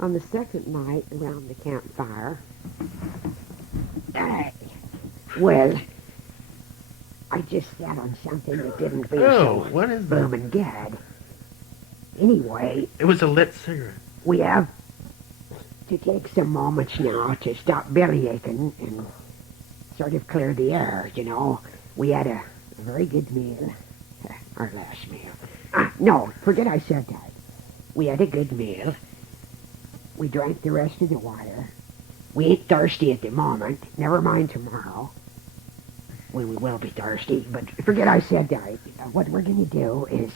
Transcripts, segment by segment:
On the second night around the campfire, well, I just sat on something that didn't feel what is that? bloomin' good. Anyway, It was a lit cigarette. we have to take some moments now to stop bellyaching and sort of clear the air, you know. We had a very good meal, our last meal. No, forget I said that. We had a good meal. We drank the rest of the water. We ain't thirsty at the moment. Never mind tomorrow, when we will be thirsty. But forget I said that. What we're going to do is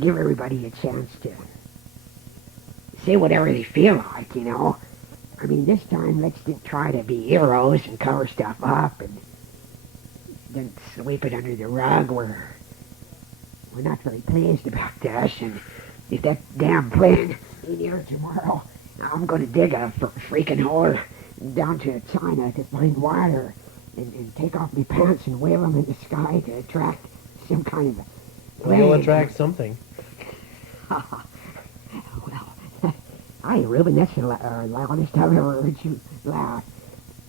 give everybody a chance to say whatever they feel like, you know. I mean, this time let's just try to be heroes and cover stuff up and then sweep it under the rug. We're not very pleased about this, and if that damn plane ain't here tomorrow, I'm going to dig a freaking hole down to China to find water and take off my pants and wave them in the sky to attract some kind of a plane. You'll attract something. Well, hi, Reuben, that's the loudest I've ever heard you laugh.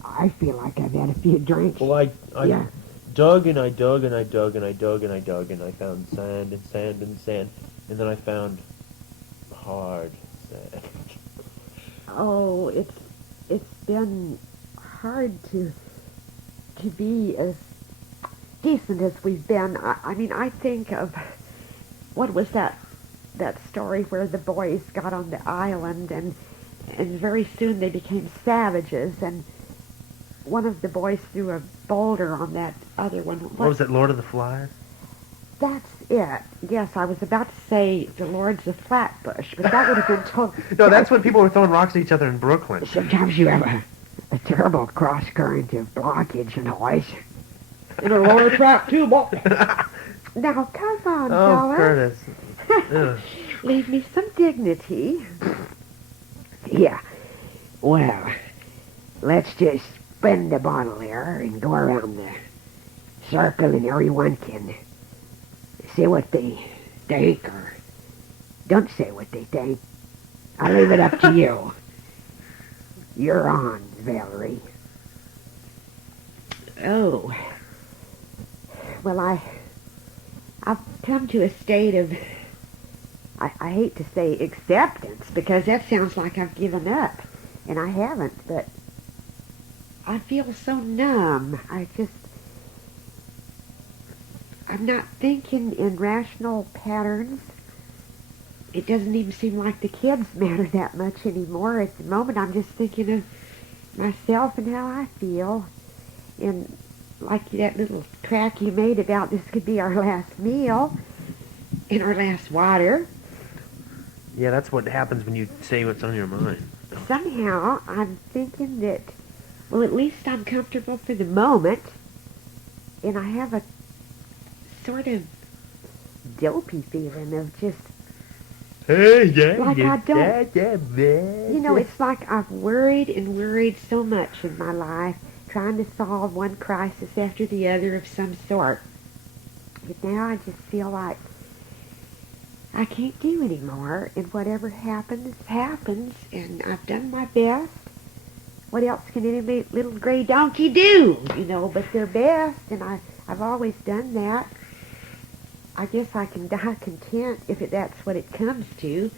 I feel like I've had a few drinks. Well, I Yeah. dug and I dug and I dug and I dug and I dug and I found sand and sand and sand, and then I found hard sand. Oh, it's been hard to be as decent as we've been. I mean, I think of what was that story where the boys got on the island and very soon they became savages, and one of the boys threw a boulder on that other one. What was it, Lord of the Flies? That's it. Yes, I was about to say the Lords of Flatbush, but that would have been told. No, that's when people were throwing rocks at each other in Brooklyn. Sometimes you have a terrible cross current of blockage noise. In a lower track too, boy. Now, come on, Oh, fella. Curtis. Ugh. Leave me some dignity. Yeah. Well, let's just spin the bottle there and go around the circle, and everyone can say what they think, or don't say what they think. I'll leave it up to you. You're on, Valerie. Oh. Well, I've come to a state of, I hate to say acceptance, because that sounds like I've given up, and I haven't, but I feel so numb. I'm not thinking in rational patterns. It doesn't even seem like the kids matter that much anymore. At the moment, I'm just thinking of myself and how I feel. And like that little track you made about this could be our last meal and our last water. Yeah, that's what happens when you say what's on your mind. Somehow, I'm thinking that, well, at least I'm comfortable for the moment. And I have a sort of dopey feeling of just, Hey, yeah, like yeah, I don't, yeah, yeah. you know, it's like I've worried and worried so much in my life, trying to solve one crisis after the other of some sort. But now I just feel like I can't do any more, and whatever happens, happens, and I've done my best. What else can any little gray donkey do, you know, but their best, and I've always done that. I guess I can die content if that's what it comes to,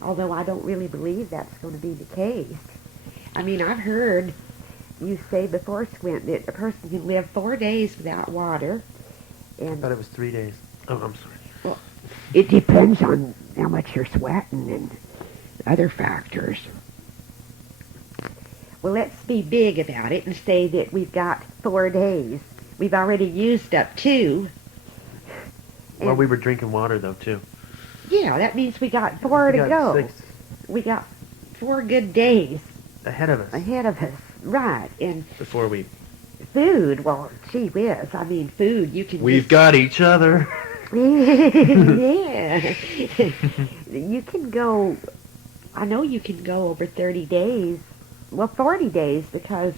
although I don't really believe that's going to be the case. I mean, I've heard you say before, Squint, that a person can live 4 days without water. I And thought it was 3 days. Oh, I'm sorry. well, it depends on how much you're sweating and other factors. Well, let's be big about it and say that we've got 4 days. We've already used up 2. Well, And we were drinking water, though, too. yeah, that means we got 4 We to got go. 6 We got 4 good days ahead of us ahead of us. Right. And before we... food, well, gee whiz. I mean, food, you can We've got each other. yeah. You can go, I know you can go over 30 days, well, 40 days, because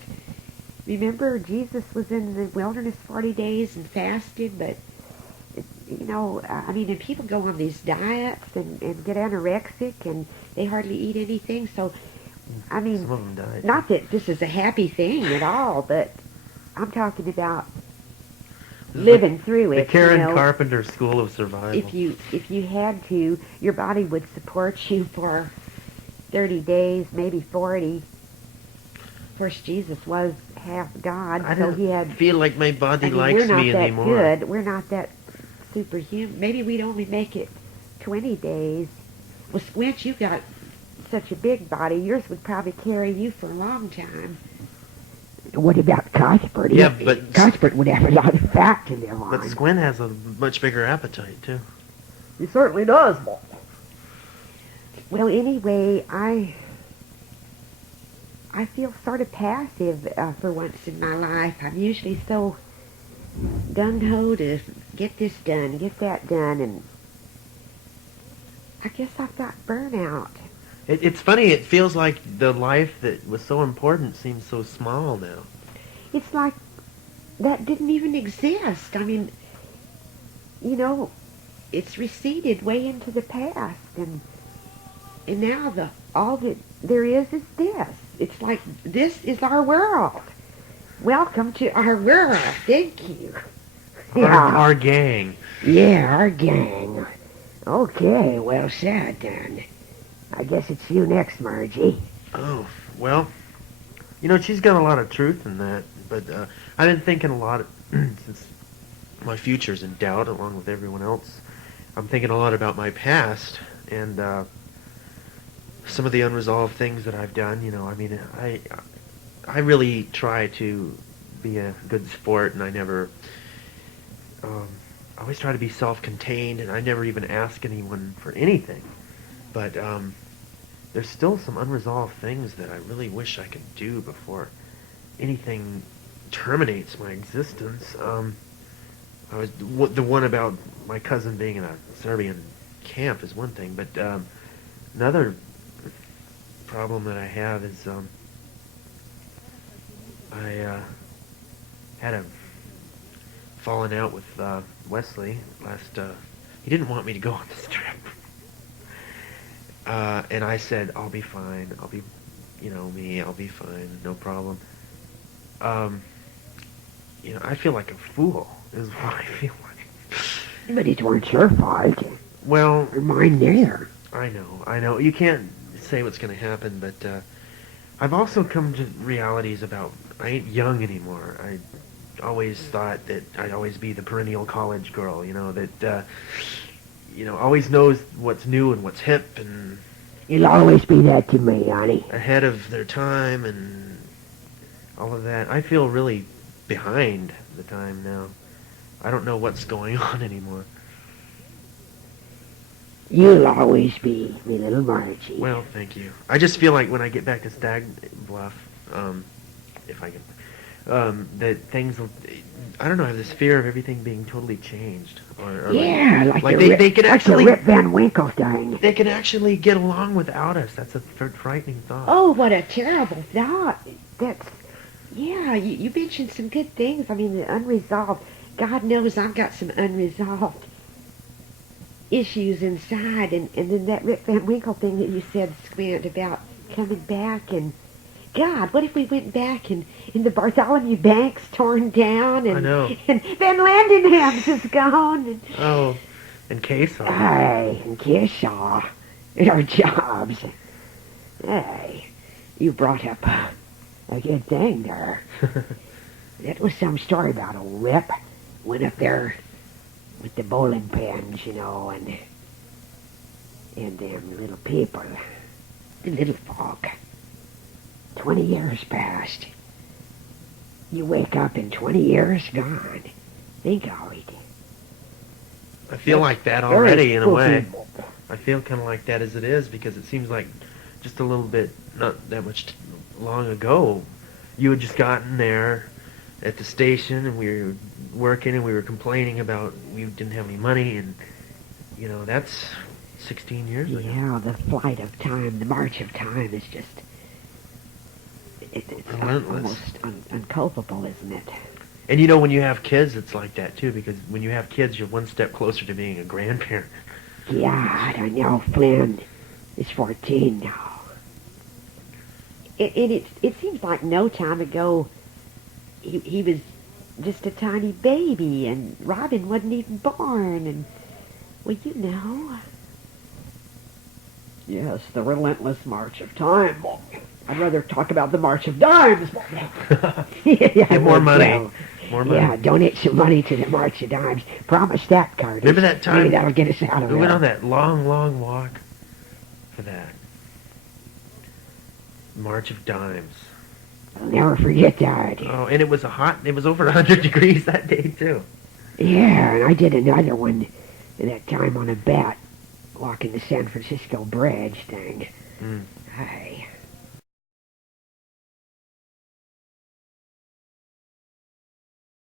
remember Jesus was in the wilderness 40 days and fasted, but I mean, and people go on these diets and get anorexic and they hardly eat anything. So, I mean, Some of them died. not that this is a happy thing at all, but I'm talking about living through The it. Karen Carpenter School of Survival. If you had to, your body would support you for 30 days, maybe 40. Of course, Jesus was half God, I so don't he had. feel like my body likes we're not me that anymore. good. We're not that superhuman. Maybe we'd only make it 20 days. Well, Squint, you got such a big body. Yours would probably carry you for a long time. What about Cuthbert? Yeah, but Cuthbert would have a lot of fat to live on. But Squint has a much bigger appetite too. He certainly does, Bob. Well, anyway, I feel sort of passive for once in my life. I'm usually so gung-ho to get this done, get that done, and I guess I've got burnout. It's funny, it feels like the life that was so important seems so small now. It's like that didn't even exist. I mean, it's receded way into the past, and now all that there is this. It's like this is our world. Welcome to our world. Thank you. Our gang. Yeah, our gang. Okay, well said then. I guess it's you next, Margie. Oh, well, she's got a lot of truth in that, but I've been thinking a lot since my future's in doubt along with everyone else. I'm thinking a lot about my past and some of the unresolved things that I've done. I mean, I really try to be a good sport, and I never. I always try to be self-contained, and I never even ask anyone for anything. But there's still some unresolved things that I really wish I could do before anything terminates my existence. I was the one about my cousin being in a Serbian camp is one thing, but another problem that I have is I had a falling out with Wesley last. He didn't want me to go on this trip, and I said I'll be fine. I'll be, me. I'll be fine. No problem. I feel like a fool. Is what I feel like. But it weren't your fault. Well, Or mine neither. I know. You can't say what's going to happen, but I've also come to realities about I ain't young anymore. I always thought that I'd always be the perennial college girl, that always knows what's new and what's hip and You'll always be that to me, honey. ahead of their time and all of that. I feel really behind the time now. I don't know what's going on anymore. You'll always be me little Margie. Well, thank you. I just feel like when I get back to Stag Bluff, if I can, that things will, I don't know, I have this fear of everything being totally changed. Or yeah, like they can actually, the Rip Van Winkle thing. They can actually get along without us. That's a frightening thought. Oh, what a terrible thought. You mentioned some good things. I mean, the unresolved. God knows I've got some unresolved issues inside. And then that Rip Van Winkle thing that you said, Squint, about coming back. And God, what if we went back and the Bartholomew Bank's torn down? And, I know. And Van Landenham's is gone. And, and Keyshaw. Hey, and Keyshaw. And our jobs. Hey, you brought up a good thing there. That was some story about old Rip. Went up there with the bowling pins, and them little people, the little folk. 20 years passed. You wake up and 20 years gone. Think of it. I feel like that already in a way. I feel kind of like that as it is because it seems like just a little bit, not that much long ago, you had just gotten there at the station and we were working and we were complaining about we didn't have any money and, that's 16 years ago. Yeah, the flight of time, the march of time is just... It's relentless. Almost unculpable, isn't it? And you know, when you have kids, it's like that too, because when you have kids, you're one step closer to being a grandparent. Yeah, I know. Flynn is 14 now. It seems like no time ago he was just a tiny baby, and Robin wasn't even born, and, well, you know. Yes, the relentless march of time. I'd rather talk about the march of dimes. Yeah, Get more money. Well. More money. Yeah, donate some money to the March of Dimes. Promise that, Curtis. Remember that time? Maybe that'll get us out of We there. went on that long, long walk for that. March of Dimes. I'll never forget that. Oh, and it was it was over 100 degrees that day, too. Yeah, and I did another one that time on a bat walking the San Francisco Bridge thing. Mm. Hey.